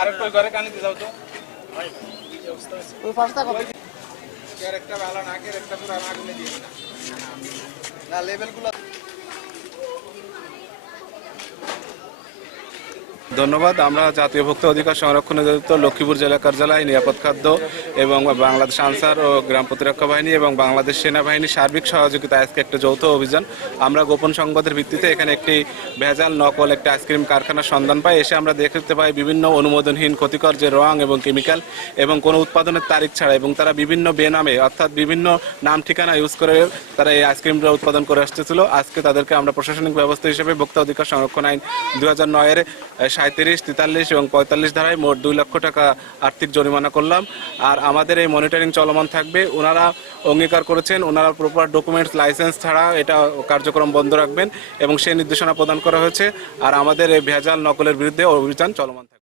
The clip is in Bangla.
আরেকটু ঘরে কানিতে যাও তো ওই পাঁচটা কত ক্যারেক্টার ভালো না ক্যারেক্টার পুরো আগুনে দিয়ে। না লেভেলগুলো ধন্যবাদ। আমরা জাতীয় ভোক্তা অধিকার সংরক্ষণ অধিদপ্তর লক্ষ্মীপুর জেলা কার্যালয়, নিরাপদ খাদ্য এবং বাংলাদেশ আনসার ও গ্রাম প্রতিরক্ষা বাহিনী এবং বাংলাদেশ সেনাবাহিনীর সার্বিক সহযোগিতা আজকে একটা যৌথ অভিযান। আমরা গোপন সংবাদের ভিত্তিতে এখানে একটি ভেজাল নকল, একটা আইসক্রিম কারখানার সন্ধান পাই। এসে আমরা দেখতে পাই বিভিন্ন অনুমোদনহীন, ক্ষতিকর যে রং এবং কেমিক্যাল এবং কোনো উৎপাদনের তারিখ ছাড়া এবং তারা বিভিন্ন বেনামে, অর্থাৎ বিভিন্ন নাম ঠিকানা ইউজ করে তারা এই আইসক্রিমটা উৎপাদন করে আসতেছিল। আজকে তাদেরকে আমরা প্রশাসনিক ব্যবস্থা হিসেবে ভোক্তা অধিকার সংরক্ষণ আইন দু হাজার নয়ের সাঁত্রিশ তেতাল্লিশ এবং পঁয়তাল্লিশ ধারায় মোট দুই লক্ষ টাকা আর্থিক জরিমানা করলাম। আর আমাদের এই মনিটরিং চলমান থাকবে। ওনারা অঙ্গীকার করেছেন, ওনারা প্রপার ডকুমেন্টস লাইসেন্স ছাড়া এটা কার্যক্রম বন্ধ রাখবেন এবং সেই নির্দেশনা প্রদান করা হয়েছে। আর আমাদের এই ভেজাল নকলের বিরুদ্ধে অভিযান চলমান থাকবে।